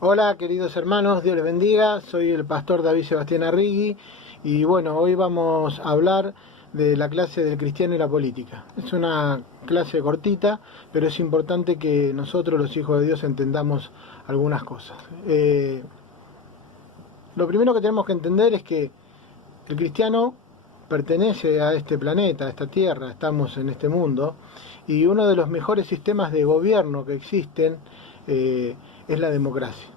Hola queridos hermanos, Dios les bendiga, soy el pastor David Sebastián Arrigui y bueno, hoy vamos a hablar de la clase del cristiano y la política. Es una clase cortita, pero es importante que nosotros los hijos de Dios entendamos algunas cosas. Lo primero que tenemos que entender es que el cristiano pertenece a este planeta, a esta tierra, estamos en este mundo, y uno de los mejores sistemas de gobierno que existen es la democracia.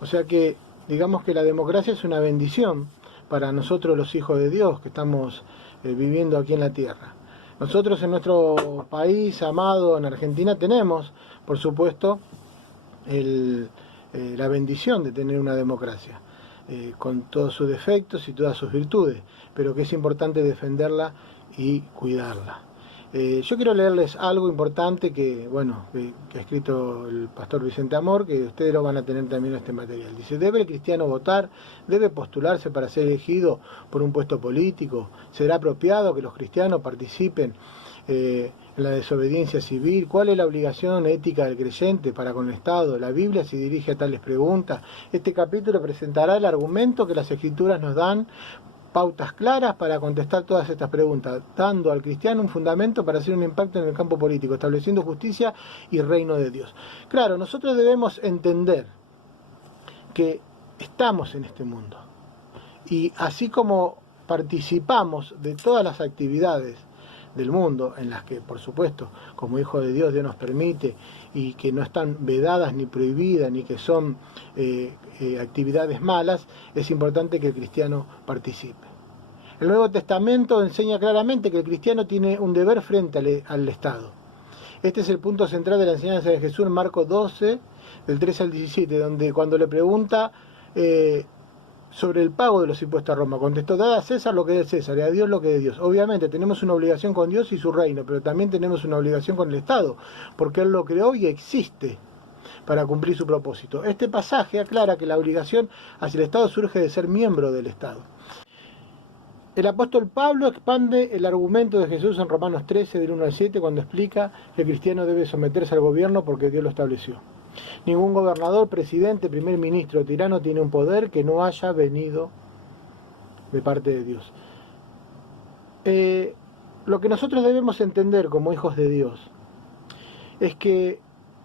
O sea que digamos que la democracia es una bendición para nosotros los hijos de Dios que estamos viviendo aquí en la tierra. Nosotros en nuestro país amado, en Argentina, tenemos, por supuesto, la bendición de tener una democracia, con todos sus defectos y todas sus virtudes, pero que es importante defenderla y cuidarla. Yo quiero leerles algo importante que ha escrito el pastor Vicente Amor, que ustedes lo van a tener también en este material. Dice: ¿debe el cristiano votar? ¿Debe postularse para ser elegido por un puesto político? ¿Será apropiado que los cristianos participen en la desobediencia civil? ¿Cuál es la obligación ética del creyente para con el Estado? La Biblia se dirige a tales preguntas. Este capítulo presentará el argumento que las Escrituras nos dan, pautas claras para contestar todas estas preguntas, dando al cristiano un fundamento para hacer un impacto en el campo político, estableciendo justicia y reino de Dios. Claro, nosotros debemos entender que estamos en este mundo y así como participamos de todas las actividades del mundo, en las que por supuesto como hijo de Dios nos permite y que no están vedadas ni prohibidas ni que son actividades malas, es importante que el cristiano participe. El Nuevo Testamento enseña claramente que el cristiano tiene un deber frente al Estado. Este es el punto central de la enseñanza de Jesús en Marcos 12, del 13 al 17, donde cuando le pregunta sobre el pago de los impuestos a Roma, contestó: dad a César lo que es de César y a Dios lo que es de Dios. Obviamente tenemos una obligación con Dios y su reino, pero también tenemos una obligación con el Estado, porque Él lo creó y existe para cumplir su propósito. Este pasaje aclara que la obligación hacia el Estado surge de ser miembro del Estado. El apóstol Pablo expande el argumento de Jesús en Romanos 13, del 1 al 7, cuando explica que el cristiano debe someterse al gobierno porque Dios lo estableció. Ningún gobernador, presidente, primer ministro o tirano tiene un poder que no haya venido de parte de Dios. Lo que nosotros debemos entender como hijos de Dios es que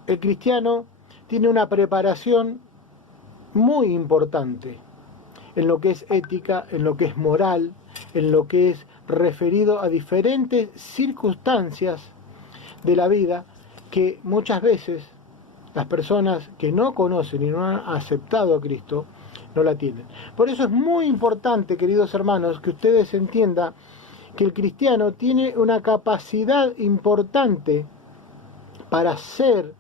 el cristiano tiene una preparación muy importante en lo que es ética, en lo que es moral, en lo que es referido a diferentes circunstancias de la vida que muchas veces las personas que no conocen y no han aceptado a Cristo no la tienen. Por eso es muy importante, queridos hermanos, que ustedes entiendan que el cristiano tiene una capacidad importante para ser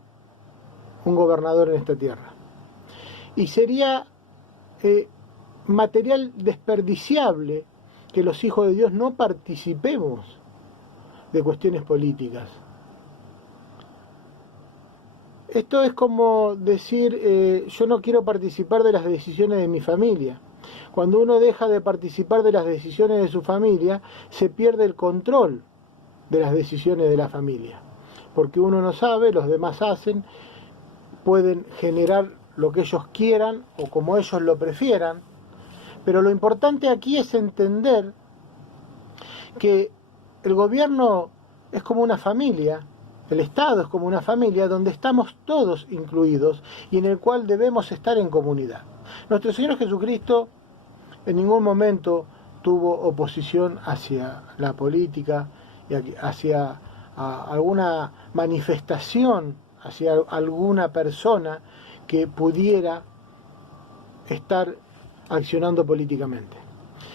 un gobernador en esta tierra. Y sería material desperdiciable que los hijos de Dios no participemos de cuestiones políticas. Esto es como decir, yo no quiero participar de las decisiones de mi familia. Cuando uno deja de participar de las decisiones de su familia, se pierde el control de las decisiones de la familia. Porque uno no sabe, los demás hacen, pueden generar lo que ellos quieran o como ellos lo prefieran. Pero lo importante aquí es entender que el gobierno es como una familia, el Estado es como una familia donde estamos todos incluidos y en el cual debemos estar en comunidad. Nuestro Señor Jesucristo en ningún momento tuvo oposición hacia la política y hacia alguna manifestación, hacia alguna persona que pudiera estar accionando políticamente.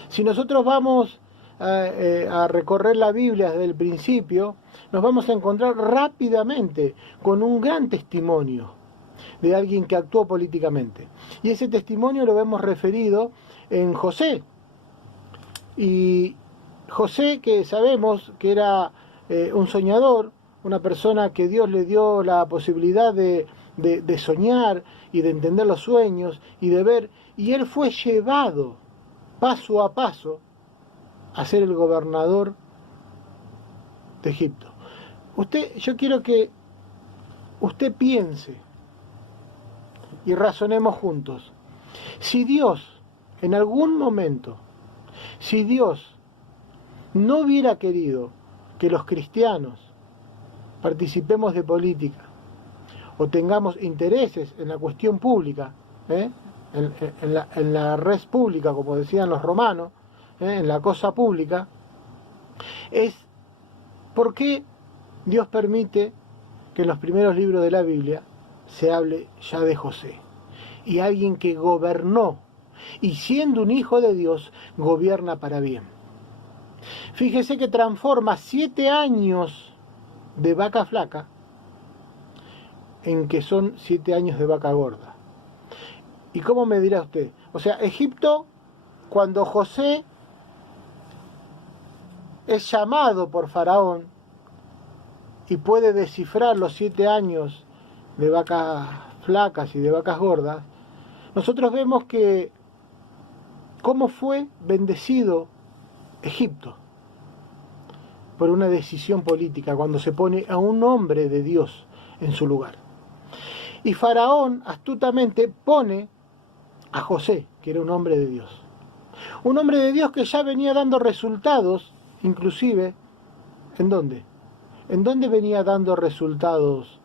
Si nosotros vamos a recorrer la Biblia desde el principio, nos vamos a encontrar rápidamente con un gran testimonio de alguien que actuó políticamente. Y ese testimonio lo vemos referido en José. Y José, que sabemos que era un soñador, una persona que Dios le dio la posibilidad de soñar y de entender los sueños y de ver, y él fue llevado paso a paso a ser el gobernador de Egipto. Yo quiero que usted piense y razonemos juntos. Si Dios, en algún momento, si Dios no hubiera querido que los cristianos participemos de política o tengamos intereses en la cuestión pública, en la res pública, como decían los romanos, en la cosa pública, es por qué Dios permite que en los primeros libros de la Biblia se hable ya de José, y alguien que gobernó, y siendo un hijo de Dios, gobierna para bien. Fíjese que transforma 7 años de vaca flaca en que son 7 años de vaca gorda. ¿Y cómo me dirá usted? O sea, Egipto, cuando José es llamado por Faraón y puede descifrar los 7 años de vacas flacas y de vacas gordas, nosotros vemos que cómo fue bendecido Egipto por una decisión política cuando se pone a un hombre de Dios en su lugar. Y Faraón astutamente pone a José, que era un hombre de Dios. Un hombre de Dios que ya venía dando resultados, inclusive, ¿en dónde? ¿En dónde venía dando resultados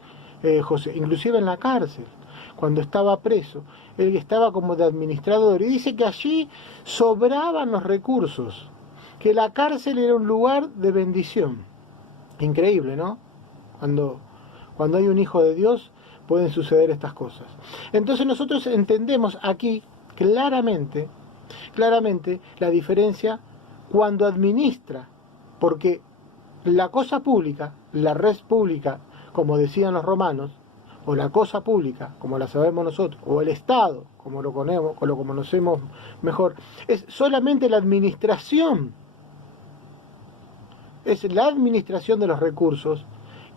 José? Inclusive en la cárcel, cuando estaba preso. Él estaba como de administrador. Y dice que allí sobraban los recursos, que la cárcel era un lugar de bendición. Increíble, ¿no? Cuando hay un hijo de Dios, pueden suceder estas cosas. Entonces nosotros entendemos aquí claramente la diferencia cuando administra, porque la cosa pública, la res pública, como decían los romanos, o la cosa pública, como la sabemos nosotros, o el Estado, como lo conocemos mejor, es solamente la administración. Es la administración de los recursos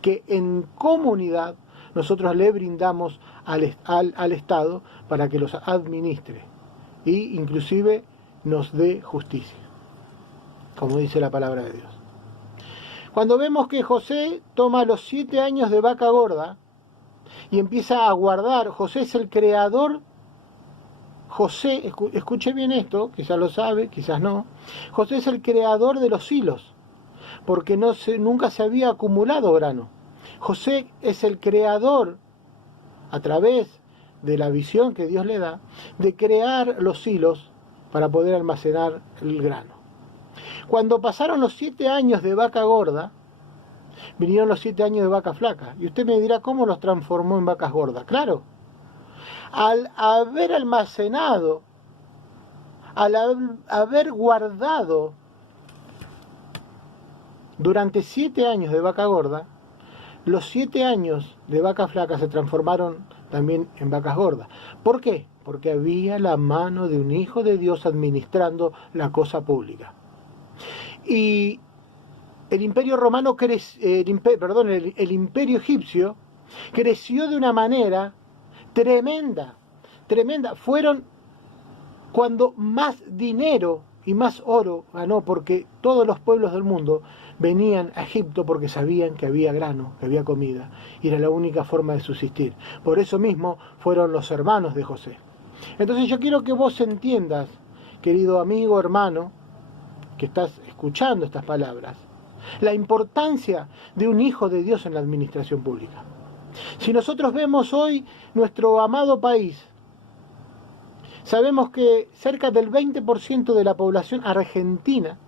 que en comunidad nosotros le brindamos al Estado para que los administre y inclusive nos dé justicia, como dice la palabra de Dios. Cuando vemos que José toma los 7 años de vaca gorda y empieza a guardar, José es el creador. José, escuche bien esto, quizás lo sabe, quizás no. José es el creador de los hilos, porque nunca se había acumulado grano. José es el creador, a través de la visión que Dios le da, de crear los hilos para poder almacenar el grano. Cuando pasaron los 7 años de vaca gorda, vinieron los 7 años de vaca flaca. Y usted me dirá, ¿cómo los transformó en vacas gordas? Claro, al haber almacenado, al haber guardado durante 7 años de vaca gorda, los 7 años de vaca flaca se transformaron también en vacas gordas. ¿Por qué? Porque había la mano de un hijo de Dios administrando la cosa pública. Y el imperio romano el imperio egipcio creció de una manera tremenda. Fueron cuando más dinero y más oro ganó, porque todos los pueblos del mundo venían a Egipto porque sabían que había grano, que había comida, y era la única forma de subsistir. Por eso mismo fueron los hermanos de José. Entonces yo quiero que vos entiendas, querido amigo, hermano, que estás escuchando estas palabras, la importancia de un hijo de Dios en la administración pública. Si nosotros vemos hoy nuestro amado país, sabemos que cerca del 20% de la población argentina,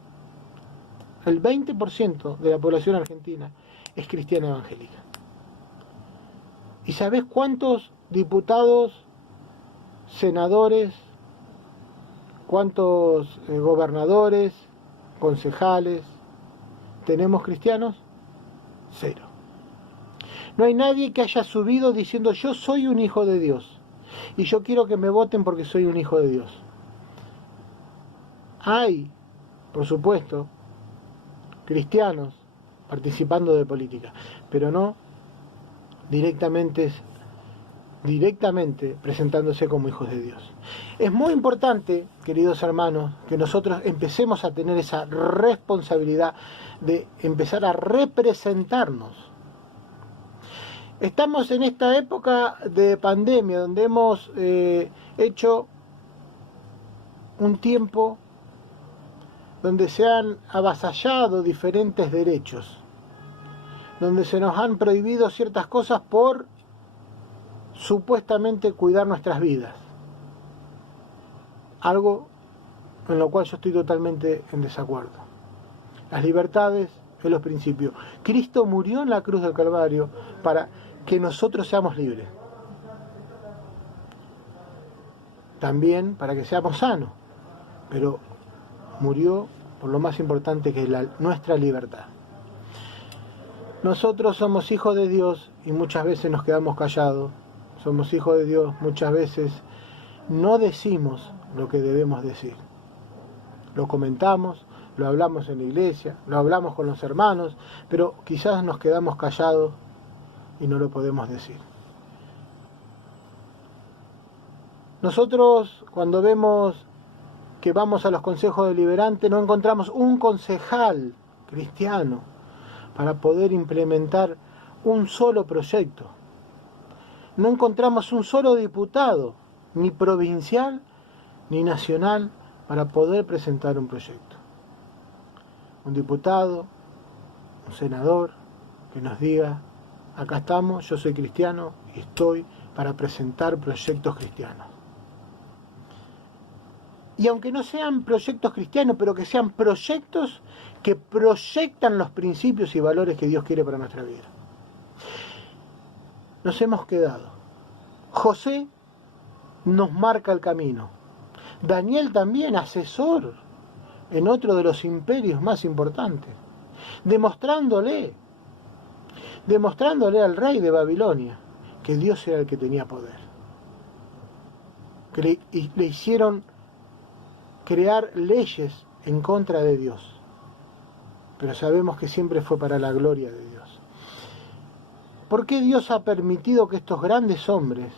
el 20% de la población argentina es cristiana evangélica. ¿Y sabés cuántos diputados, senadores, cuántos gobernadores, concejales tenemos cristianos? 0. No hay nadie que haya subido diciendo yo soy un hijo de Dios y yo quiero que me voten porque soy un hijo de Dios. Hay, por supuesto, cristianos participando de política, pero no directamente presentándose como hijos de Dios. Es muy importante, queridos hermanos, que nosotros empecemos a tener esa responsabilidad de empezar a representarnos. Estamos en esta época de pandemia donde hemos hecho un tiempo donde se han avasallado diferentes derechos, donde se nos han prohibido ciertas cosas por supuestamente cuidar nuestras vidas. Algo en lo cual yo estoy totalmente en desacuerdo. Las libertades es los principios. Cristo murió en la cruz del Calvario para que nosotros seamos libres. También para que seamos sanos. Pero murió por lo más importante, que es nuestra libertad. Nosotros somos hijos de Dios y muchas veces nos quedamos callados. Somos hijos de Dios, muchas veces no decimos lo que debemos decir. Lo comentamos, lo hablamos en la iglesia, lo hablamos con los hermanos, pero quizás nos quedamos callados y no lo podemos decir. Nosotros, cuando vemos que vamos a los consejos deliberantes, no encontramos un concejal cristiano para poder implementar un solo proyecto. No encontramos un solo diputado, ni provincial ni nacional, para poder presentar un proyecto. Un diputado, un senador, que nos diga: acá estamos, yo soy cristiano y estoy para presentar proyectos cristianos. Y aunque no sean proyectos cristianos, pero que sean proyectos que proyectan los principios y valores que Dios quiere para nuestra vida. Nos hemos quedado. José nos marca el camino. Daniel también, asesor en otro de los imperios más importantes, demostrándole al rey de Babilonia que Dios era el que tenía poder. Que le hicieron crear leyes en contra de Dios, pero sabemos que siempre fue para la gloria de Dios. ¿Por qué Dios ha permitido que estos grandes hombres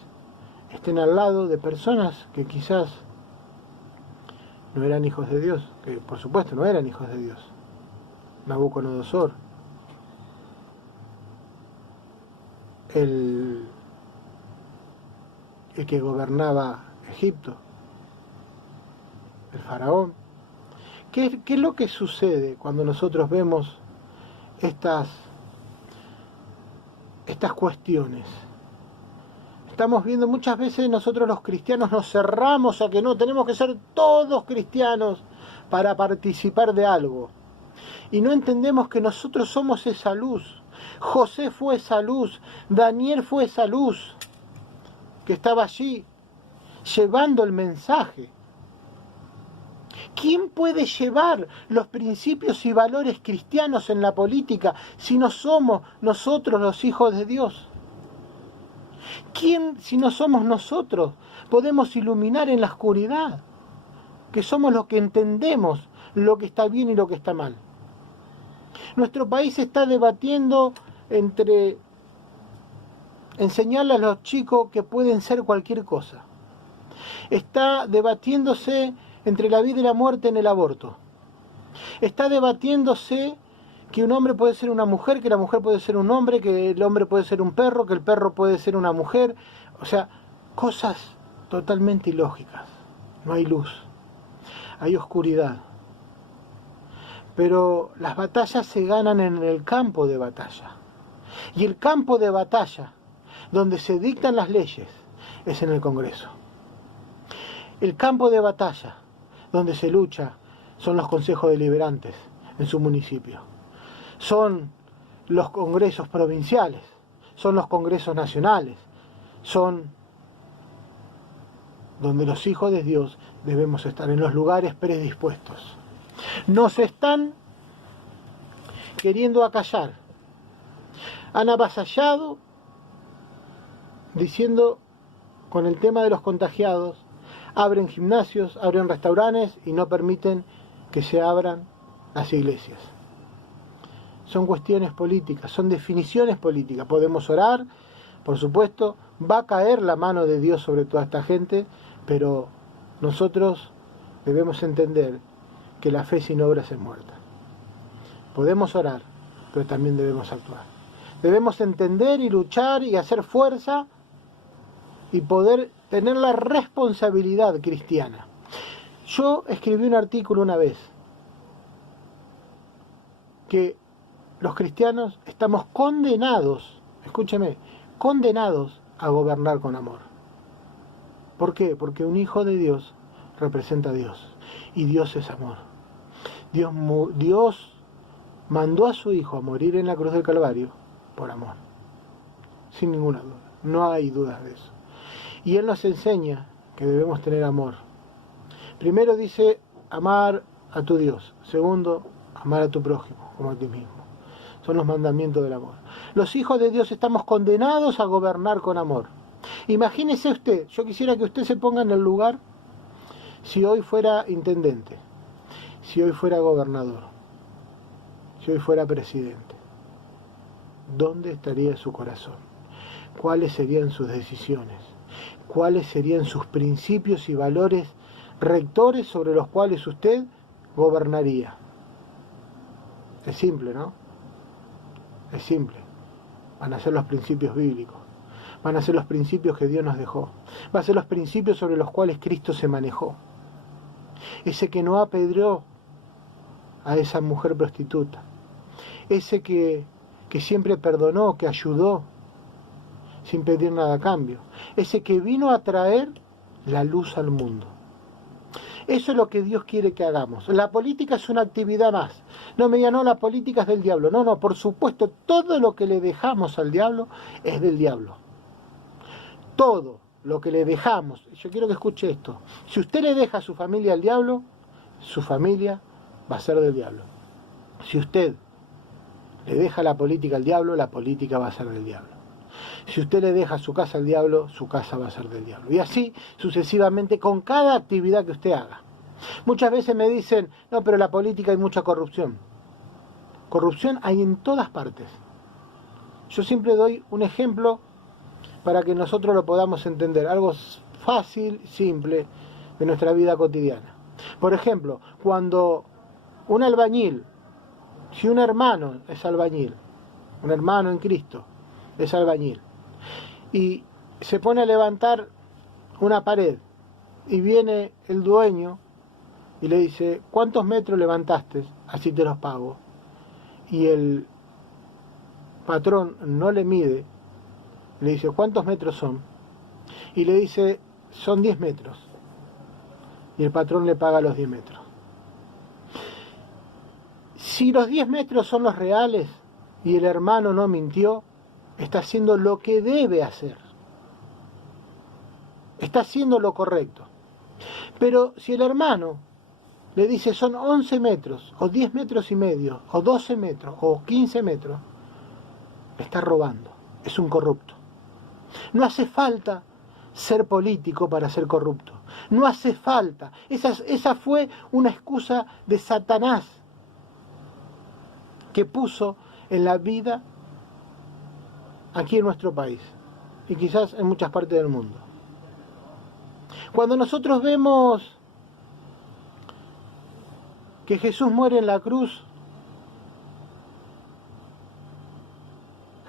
estén al lado de personas que quizás no eran hijos de Dios? Que por supuesto no eran hijos de Dios. Nabucodonosor, el que gobernaba Egipto, el faraón. ¿Qué es lo que sucede cuando nosotros vemos estas cuestiones? Estamos viendo muchas veces nosotros los cristianos nos cerramos a que no, tenemos que ser todos cristianos para participar de algo. Y no entendemos que nosotros somos esa luz. José fue esa luz, Daniel fue esa luz que estaba allí llevando el mensaje. ¿Quién puede llevar los principios y valores cristianos en la política si no somos nosotros los hijos de Dios? ¿Quién, si no somos nosotros, podemos iluminar en la oscuridad? Que somos los que entendemos lo que está bien y lo que está mal. Nuestro país está debatiendo entre enseñarle a los chicos que pueden ser cualquier cosa. Está debatiéndose entre la vida y la muerte en el aborto. Está debatiéndose que un hombre puede ser una mujer, que la mujer puede ser un hombre, que el hombre puede ser un perro, que el perro puede ser una mujer. O sea, cosas totalmente ilógicas. No hay luz, hay oscuridad. Pero las batallas se ganan en el campo de batalla. Y el campo de batalla, donde se dictan las leyes, es en el Congreso. El campo de batalla, donde se lucha, son los consejos deliberantes en su municipio. Son los congresos provinciales, son los congresos nacionales, son donde los hijos de Dios debemos estar, en los lugares predispuestos. Nos están queriendo acallar. Han avasallado diciendo con el tema de los contagiados, abren gimnasios, abren restaurantes y no permiten que se abran las iglesias. Son cuestiones políticas, son definiciones políticas. Podemos orar, por supuesto, va a caer la mano de Dios sobre toda esta gente, pero nosotros debemos entender que la fe sin obras es muerta. Podemos orar, pero también debemos actuar. Debemos entender y luchar y hacer fuerza y poder tener la responsabilidad cristiana. Yo escribí un artículo una vez que los cristianos estamos condenados, escúcheme, condenados a gobernar con amor. ¿Por qué? Porque un hijo de Dios representa a Dios y Dios es amor. Dios mandó a su hijo a morir en la cruz del Calvario por amor, sin ninguna duda, no hay dudas de eso. Y Él nos enseña que debemos tener amor. Primero dice amar a tu Dios, segundo amar a tu prójimo como a ti mismo. Son los mandamientos del amor. Los hijos de Dios estamos condenados a gobernar con amor. Imagínese usted, yo quisiera que usted se ponga en el lugar si hoy fuera intendente, si hoy fuera gobernador, si hoy fuera presidente. ¿Dónde estaría su corazón? ¿Cuáles serían sus decisiones? ¿Cuáles serían sus principios y valores rectores sobre los cuales usted gobernaría? Es simple, ¿no? Es simple. Van a ser los principios bíblicos. Van a ser los principios que Dios nos dejó. Van a ser los principios sobre los cuales Cristo se manejó. Ese que no apedreó a esa mujer prostituta. Ese que siempre perdonó, que ayudó, sin pedir nada a cambio. Ese que vino a traer la luz al mundo. Eso es lo que Dios quiere que hagamos. La política es una actividad más. No me digan, no, la política es del diablo. No, no, por supuesto, todo lo que le dejamos al diablo es del diablo. Todo lo que le dejamos. Yo quiero que escuche esto. Si usted le deja a su familia al diablo, su familia va a ser del diablo. Si usted le deja la política al diablo, la política va a ser del diablo. Si usted le deja su casa al diablo, su casa va a ser del diablo. Y así sucesivamente con cada actividad que usted haga. Muchas veces me dicen, no, pero en la política hay mucha corrupción. Corrupción hay en todas partes. Yo siempre doy un ejemplo para que nosotros lo podamos entender. Algo fácil, simple, de nuestra vida cotidiana. Por ejemplo, cuando un albañil, si un hermano es albañil, un hermano en Cristo es albañil, y se pone a levantar una pared, y viene el dueño y le dice, ¿cuántos metros levantaste? Así te los pago. Y el patrón no le mide, le dice, ¿cuántos metros son? Y le dice, son 10 metros. Y el patrón le paga los 10 metros. Si los 10 metros son los reales y el hermano no mintió, está haciendo lo que debe hacer. Está haciendo lo correcto. Pero si el hermano le dice son 11 metros, o 10 metros y medio, o 12 metros, o 15 metros, está robando. Es un corrupto. No hace falta ser político para ser corrupto. No hace falta. Esa fue una excusa de Satanás que puso en la vida aquí en nuestro país y quizás en muchas partes del mundo. Cuando nosotros vemos que Jesús muere en la cruz,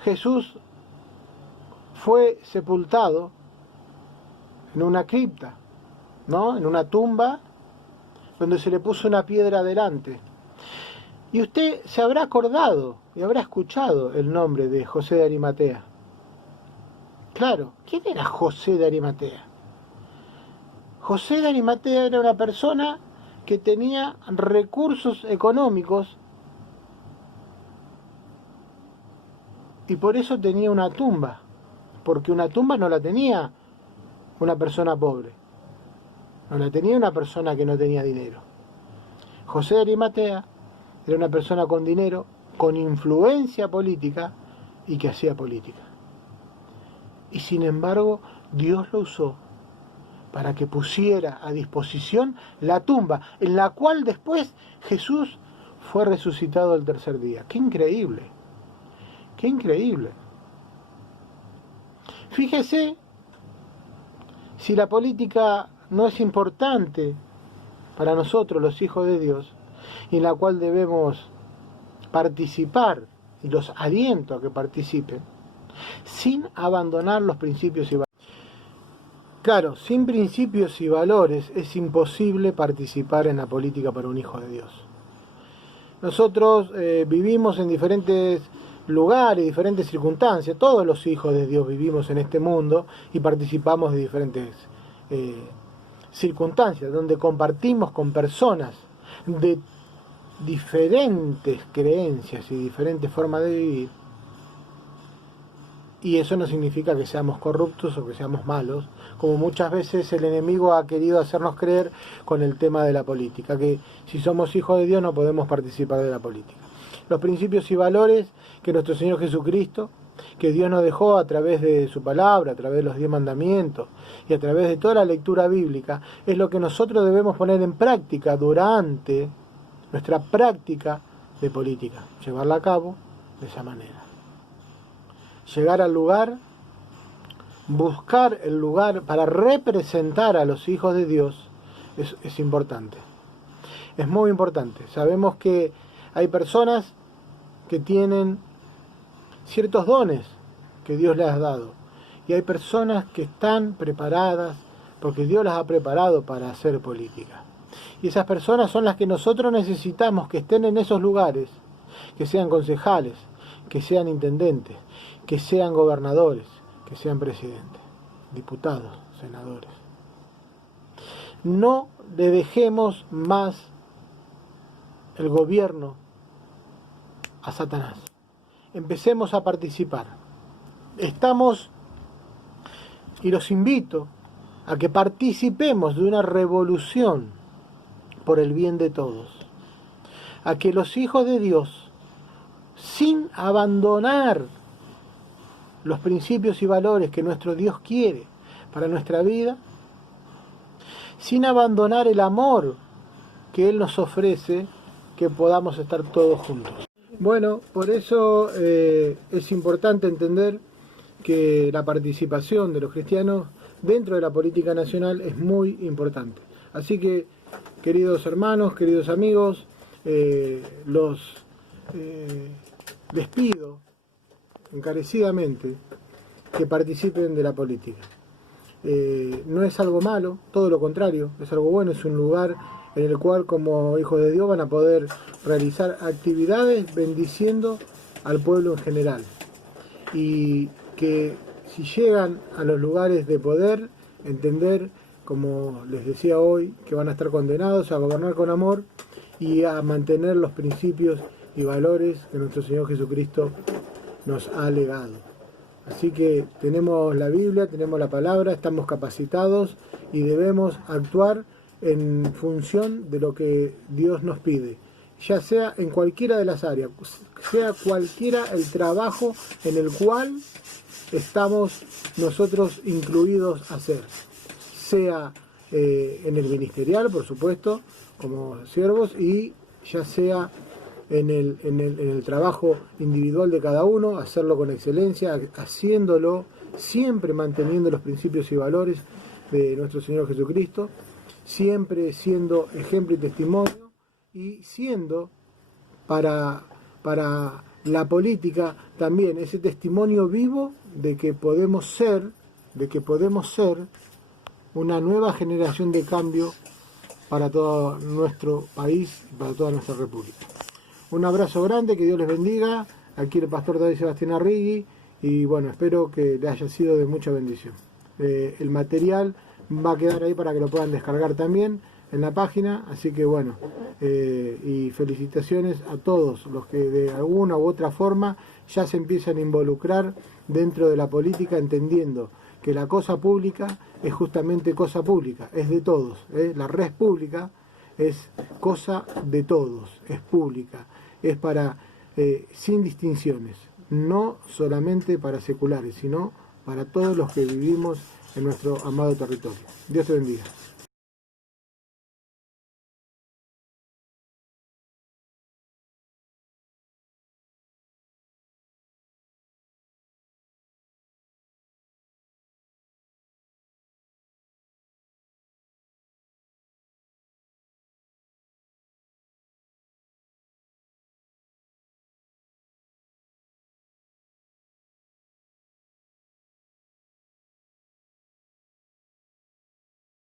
Jesús fue sepultado en una cripta, ¿no? En una tumba donde se le puso una piedra delante. Y usted se habrá acordado y habrá escuchado el nombre de José de Arimatea. Claro, ¿quién era José de Arimatea? José de Arimatea era una persona que tenía recursos económicos y por eso tenía una tumba, porque una tumba no la tenía una persona pobre, no la tenía una persona que no tenía dinero. José de Arimatea era una persona con dinero, con influencia política y que hacía política. Y sin embargo, Dios lo usó para que pusiera a disposición la tumba, en la cual después Jesús fue resucitado al tercer día. ¡Qué increíble! ¡Qué increíble! Fíjese si la política no es importante para nosotros, los hijos de Dios, y en la cual debemos participar y los aliento a que participen, sin abandonar los principios y valores. Claro, sin principios y valores es imposible participar en la política para un hijo de Dios. Nosotros vivimos en diferentes lugares, diferentes circunstancias. Todos los hijos de Dios vivimos en este mundo y participamos de diferentes circunstancias, donde compartimos con personas de diferentes creencias y diferentes formas de vivir. Y eso no significa que seamos corruptos o que seamos malos, como muchas veces el enemigo ha querido hacernos creer con el tema de la política, que si somos hijos de Dios no podemos participar de la política. Los principios y valores que nuestro Señor Jesucristo, que Dios nos dejó a través de su palabra, a través de los 10 mandamientos y a través de toda la lectura bíblica, es lo que nosotros debemos poner en práctica durante nuestra práctica de política, llevarla a cabo de esa manera. Llegar al lugar, buscar el lugar para representar a los hijos de Dios es importante. Es muy importante. Sabemos que hay personas que tienen ciertos dones que Dios les ha dado. Y hay personas que están preparadas porque Dios las ha preparado para hacer política. Y esas personas son las que nosotros necesitamos que estén en esos lugares, que sean concejales, que sean intendentes, que sean gobernadores, que sean presidentes, diputados, senadores. No le dejemos más el gobierno a Satanás. Empecemos a participar. Estamos, y los invito a que participemos de una revolución por el bien de todos. A que los hijos de Dios, sin abandonar los principios y valores que nuestro Dios quiere para nuestra vida, sin abandonar el amor que Él nos ofrece, que podamos estar todos juntos. Bueno, por eso es importante entender que la participación de los cristianos dentro de la política nacional es muy importante. Así que, queridos hermanos, queridos amigos, les pido encarecidamente que participen de la política. No es algo malo, todo lo contrario, es algo bueno, es un lugar en el cual como hijos de Dios van a poder realizar actividades bendiciendo al pueblo en general. Y que si llegan a los lugares de poder, entender, como les decía hoy, que van a estar condenados a gobernar con amor y a mantener los principios y valores que nuestro Señor Jesucristo nos ha legado. Así que tenemos la Biblia, tenemos la palabra, estamos capacitados y debemos actuar en función de lo que Dios nos pide, ya sea en cualquiera de las áreas, sea cualquiera el trabajo en el cual estamos nosotros incluidos a hacer, sea en el ministerial, por supuesto, como siervos, y ya sea en el trabajo individual de cada uno, hacerlo con excelencia, haciéndolo siempre manteniendo los principios y valores de nuestro Señor Jesucristo, siempre siendo ejemplo y testimonio, y siendo para la política también ese testimonio vivo de que podemos ser una nueva generación de cambio para todo nuestro país y para toda nuestra república. Un abrazo grande, que Dios les bendiga. Aquí el pastor David Sebastián Arrigui, y bueno, espero que les haya sido de mucha bendición. El material va a quedar ahí para que lo puedan descargar también en la página, así que bueno, y felicitaciones a todos los que de alguna u otra forma ya se empiezan a involucrar dentro de la política, entendiendo que la cosa pública es justamente cosa pública, es de todos, la red pública es cosa de todos, es pública, es para, sin distinciones, no solamente para seculares, sino para todos los que vivimos en nuestro amado territorio. Dios te bendiga.